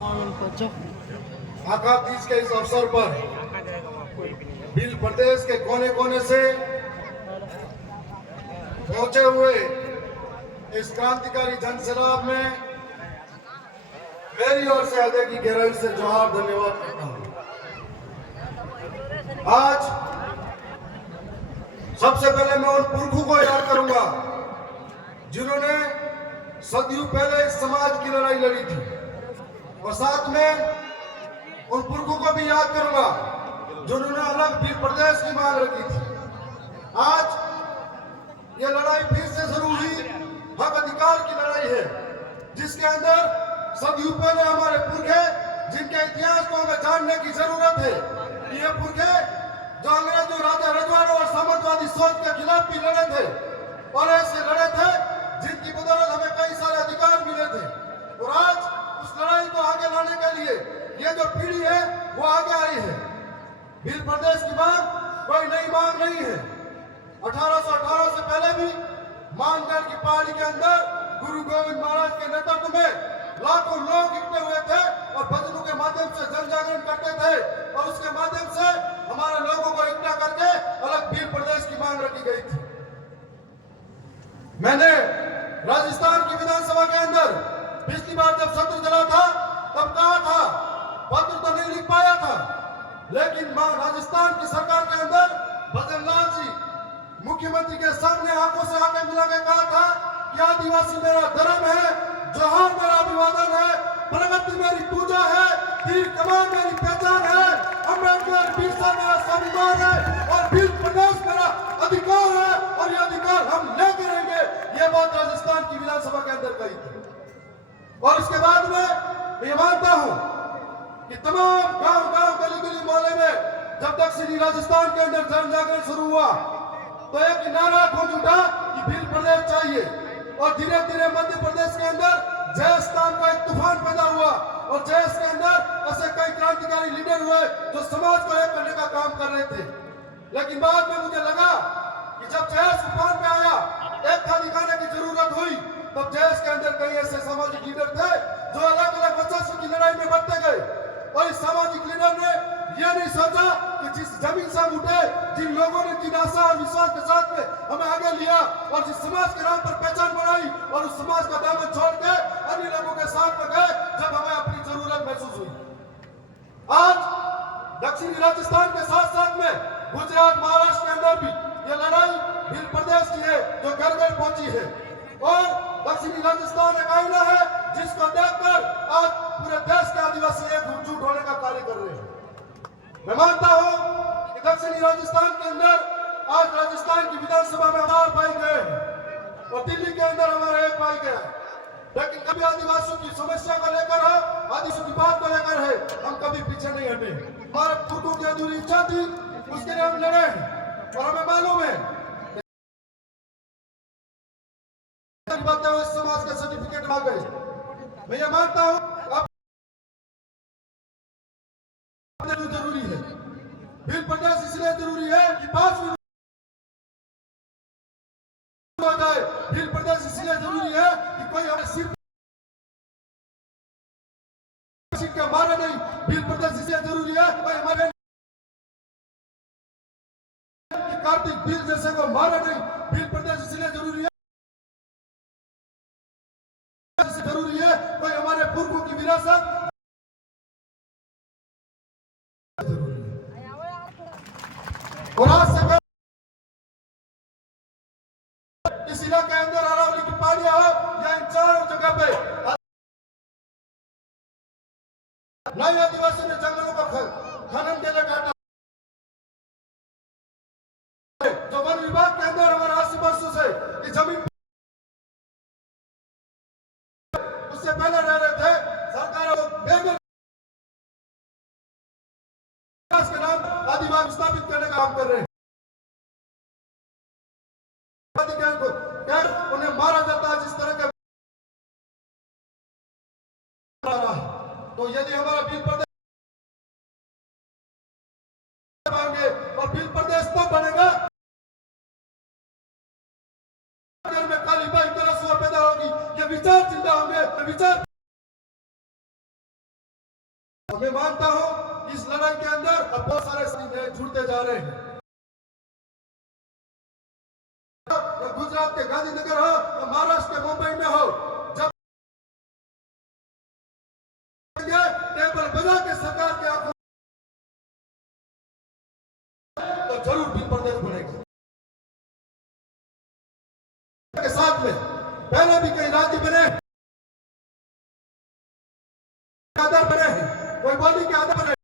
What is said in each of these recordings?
आका तीज के इस अवसर पर भील प्रदेश के कोने कोने से पहुंचे हुए इस क्रांतिकारी जनसैलाब में मेरी ओर से हृदय की गहराई से जोहार धन्यवाद करता हूं। आज सबसे पहले मैं उन पुरखों को याद करूंगा जिन्होंने सदियों पहले इस समाज की लड़ाई लड़ी थी, और साथ में उन पुरखों को भी याद करूंगा जिन्होंने अलग भील प्रदेश की मांग रखी थी। आज ये लड़ाई फिर से शुरू हुई, हक अधिकार की लड़ाई है, जिसके अंदर सदियों पहले हमारे पुरखे, जिनके इतिहास को हमें जानने की जरूरत है। ये पुरखे जो अंग्रेजों, राजा रजवाड़ों और साम्राज्यवादी सोच के खिलाफ भी लड़े थे, और ऐसे लड़े थे जिनकी बदौलत हमें कई सारे अधिकार मिले थे। और आज उस लड़ाई को आगे लाने के लिए ये जो पीढ़ी है वो आगे आई है। भील प्रदेश की मांग कोई नई मांग नहीं है। 1818 से पहले भी मानगढ़ की पहाड़ी के अंदर गुरु गोविंद महाराज के नेतृत्व में लाखों लोग इकट्ठे हुए थे और भजनों के माध्यम से जन जागरण करते थे, और उसके माध्यम से हमारे लोगों को इकट्ठा करके अलग भील प्रदेश की मांग रखी गई थी। मैंने राजस्थान की विधानसभा के अंदर पिछली बार जब सत्र चला था तब कहा था, पत्र तो नहीं लिख पाया था, लेकिन राजस्थान की सरकार के अंदर भजन लाल जी मुख्यमंत्री के सामने आंखों से आंखें मिला के कहा था कि आदिवासी मेरा धर्म है, जोहार मेरा अभिवादन है, प्रगति मेरी पूजा है, तीर कमान मेरी पहचान है, अम्बेडकर बिरसा मेरा सम्मान है, और भील प्रदेश मेरा अधिकार है, और ये अधिकार हम लेके रहेंगे। ये बात राजस्थान की विधानसभा के अंदर कही थी। और इसके बाद में मैं मानता हूं कि तमाम गांव-गांव, गली-गली, मोहल्ले में जब दक्षिणी राजस्थान के अंदर जन जागरण शुरू हुआ तो एक नारा गूंज उठा कि भील प्रदेश चाहिए, और धीरे धीरे मध्य प्रदेश के अंदर जयस नाम का एक तूफान पैदा हुआ, और जयस के अंदर ऐसे कई क्रांतिकारी लीडर हुए जो समाज को एक करने का काम कर रहे थे। लेकिन बाद में मुझे लगा कि जब जयस तूफान पे आया, एक था दिखाने की जरूरत हुई, तब जयस के अंदर कई ऐसे सामाजिक लीडर थे जो अलग अलग वर्चस्व की लड़ाई में बढ़ते गए, और इस सामाजिक लीडर ने यह नहीं सोचा कि जिस जमीन से हम उठे, जिन लोगों ने जिन आशा और विश्वास के साथ में हमें आगे लिया, और जिस समाज के नाम पर पहचान बनाई, और उस समाज का दामन छोड़ के अन्य लोगों के साथ में गए जब हमें अपनी जरूरत महसूस हुई। आज दक्षिणी राजस्थान के साथ साथ में गुजरात, महाराष्ट्र के अंदर भी ये लड़ाई भील प्रदेश की है जो घर घर पहुंची है, और दक्षिणी राजस्थान एक आईना है जिसको देखकर आज पूरे देश के आदिवासी एकजुट होने का कार्य कर रहे हैं। मैं मानता हूं कि दक्षिणी राजस्थान के अंदर आज राजस्थान की विधानसभा में 4 पाई गए हैं, और दिल्ली के अंदर हमारा 1 पाई गया है। लेकिन कभी आदिवासियों की समस्या को लेकर है, आदिवासियों की बात को लेकर है, हम कभी पीछे नहीं हटे। हमारे पुरखों की अधूरी इच्छा थी, उसके लिए हम लड़े हैं, और हमें मालूम है बातें इस समाज का सर्टिफिकेट आ गए। मैं ये मानता हूं जरूरी है भील प्रदेश, इसलिए जरूरी है कि 5 मिनट हो जाए। भील प्रदेश इसलिए जरूरी है कि कोई हमें सिर्फ के मारे नहीं, भील प्रदेश इसलिए जरूरी है कोई हमारे कार्तिक भील जैसे को मारे नहीं। भील प्रदेश इसलिए जरूरी है कोई हमारे पुरखों की विरासत और आज से इस इलाके के अंदर अरावली की पहाड़ियां हो या इन चारों जगह पे नए आदिवासी ने जंगलों का खनन के लिए काटा, जो वन विभाग के अंदर हमारे 80 वर्षों से इस जमीन उससे पहले रह रहे थे, सरकारों के नाम आदिवासी स्थापित करने का काम कर रहे हैं। उन्हें मारा जाता है जिस तरह के, तो यदि हमारा भील प्रदेश बनेंगे और भील प्रदेश तब बनेगा में काली बाई तरह पैदा होगी, ये विचार जिंदा होंगे, विचार और मैं मानता हूं इस लड़ाई के अंदर अब बहुत सारे जुड़ते जा रहे हैं। गुजरात के गांधीनगर हो या महाराष्ट्र के मुंबई में हो, जब टेबल बजा के सरकार के आंखों तो जरूर भी पर्दे पड़ेगा। के साथ में पहले भी कई राज्य बने, आधार बने हैं, कोई बोली के आधार बने,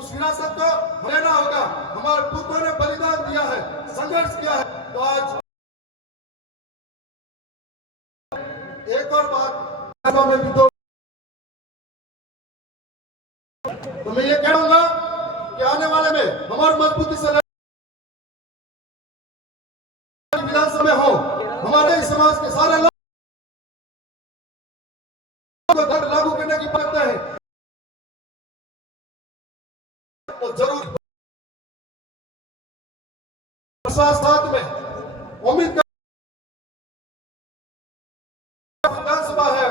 उस विरासत को लेना होगा। हमारे पुरखों ने बलिदान दिया है, संघर्ष किया है। तो आज एक और बात में भी तो मैं ये कहूंगा कि आने वाले में हमारी मजबूती से विधानसभा में हो, हमारे समाज के सारे लोग को लागू करने की बात है तो जरूर साथ में उम्मीद विधानसभा है,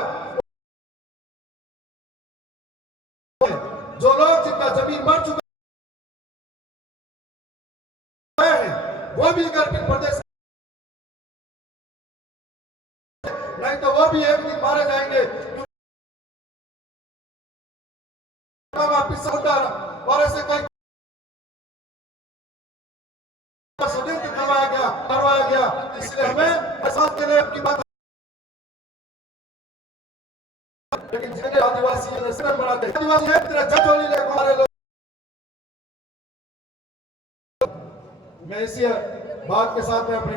जो लोग जिनका जमीन मर चुका है वो भी करके प्रदेश, नहीं तो वो भी एक दिन मारे जाएंगे। वापिस और ऐसे कई षड्यंत्र करवाया गया, इसलिए हमें एहसास के लिए आपकी बात, लेकिन जितने आदिवासी शरण बनाते आदिवासी है तेरा जटोली ले हमारे लोग। मैं इसी बात के साथ में अपनी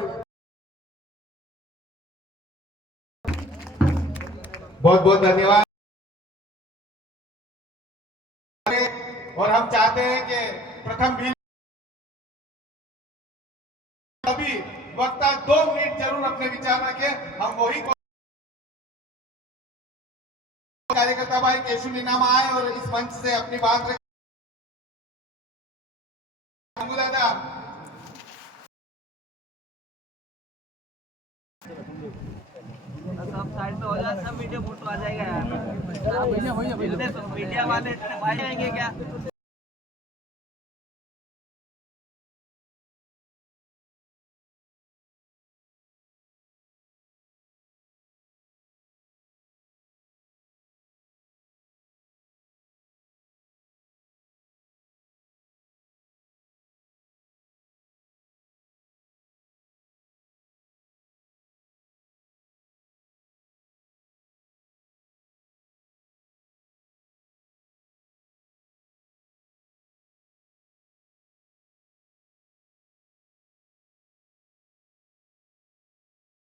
बहुत बहुत धन्यवाद। और हम चाहते हैं कि प्रथम भी अभी वक्ता 2 मिनट जरूर अपने विचार रखें। हम वही कार्यकर्ता भाई केशुली नाम आए और इस मंच से अपनी बात रखें। दादा सब साइड पे हो जाए, सब वीडियो फोटो आ जाएगा यार। मीडिया वाले आएंगे क्या?